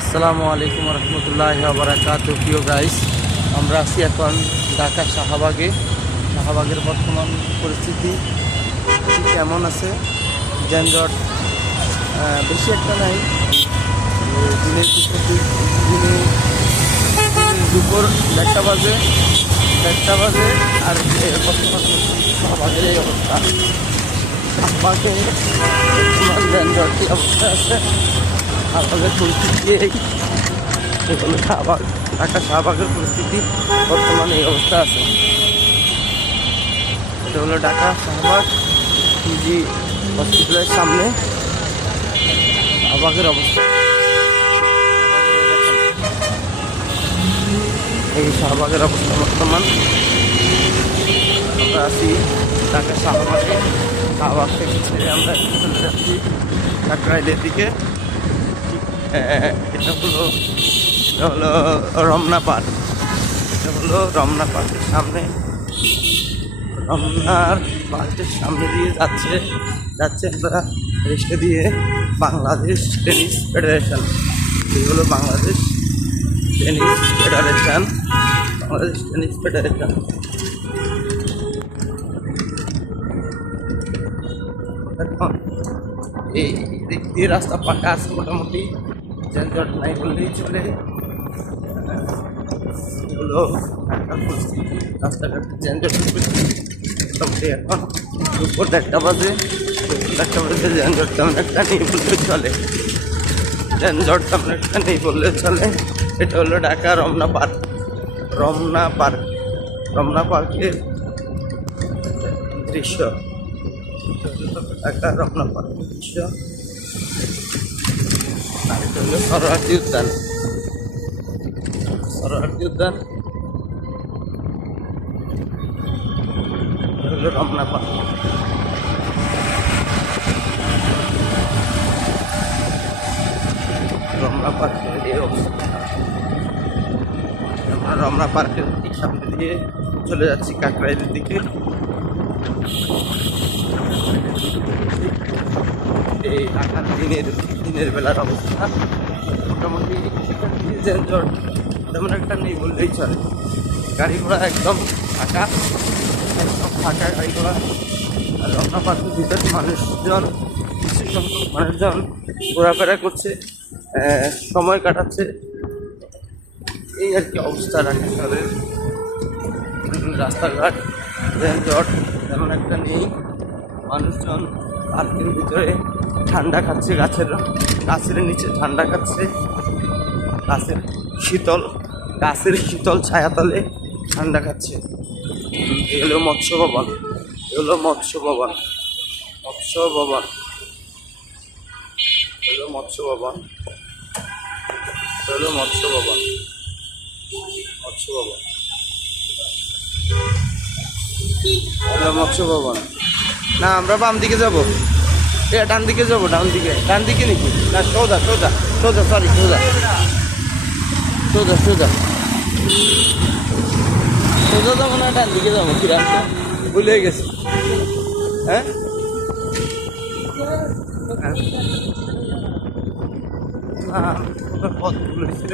আসসালামু আলাইকুম রহমতুল্লাহি ওয়া বারাকাতুহু। প্রিয় গাইস, আমরা আছি এখন ঢাকা শাহবাগের বর্তমান পরিস্থিতি কেমন আছে। যানজট বেশি একটা নাই। দিনের দুপুর 1টা বাজে আর বর্তমান শাহবাগের এই অবস্থা। শাহবাগে যানজট কি অবস্থা আছে, শাহবাগের পরিস্থিতি এগুলো ঢাকা শাহবাগের পরিস্থিতি বর্তমানে এই অবস্থা আছে। এটা হলো ঢাকা শাহবাগ পিজি হসপিটালের সামনে শাহবাগের অবস্থা। এই শাহবাগের অবস্থা বর্তমান। আমরা আছি ঢাকা শাহবাগ থেকে ছেড়ে আমরা চলে যাচ্ছি কাকরাইলের দিকে। এটা হলো রমনা পার্ক। এটা হলো রমনা পার্কের সামনে, রমনার পার্কের সামনে দিয়ে যাচ্ছে আমরা রিক্সা দিয়ে বাংলাদেশ টেনিস ফেডারেশন। এই হলো বাংলাদেশ টেনিস ফেডারেশন। এখন এই দিক দিয়ে রাস্তা পাকা আছে, মোটামুটি যানজট নাই বললেই চলে। এগুলো একটা পরিস্থিতি, রাস্তাঘাটে যানজট মোটামুটি এখন দুপুর 1টা বাজে যানজট তেমন একটা নেই বললে চলে। এটা হলো ঢাকা রমনা পার্কের দৃশ্য। ঢাকা রমনা পার্কের দৃশ্য। আর এটা হলো সরোয়ার্দী উদ্যান। এটা হলো রমনা পার্ক। রমনা পার্কের এই অবস্থা। আমরা রমনা পার্কের সামনে দিয়ে চলে যাচ্ছি কাকরাইলের দিকে। এই ঢাকার দিনের বেলার অবস্থা মোটামুটি যানজট তেমন একটা নেই বললেই চলে। গাড়ি ঘোড়া একদম ফাঁকা গাড়ি ঘোড়া। আর রমনা পার্কের ভিতরে কিছু সংখ্যক মানুষজন ঘোরাফেরা করছে, সময় কাটাচ্ছে। এই আর কি অবস্থা ঢাকা শহরের। রাস্তাঘাট যানজট তেমন একটা নেই। মানুষজন পার্কের ভিতরে ঠান্ডা খাচ্ছে, গাছের নিচে ঠান্ডা খাচ্ছে। গাছের শীতল ছায়াতলে ঠান্ডা খাচ্ছে। এগুলো মৎস্য ভবন। না, আমরা বাম দিকে যাবো। ডান দিকে যাবো। ডান দিকে নাকি? না, সোজা যাবো না, ডান দিকে যাবো। কি রাস্তা ভুলে গেছি। হ্যাঁ, পথ ভুলেছি।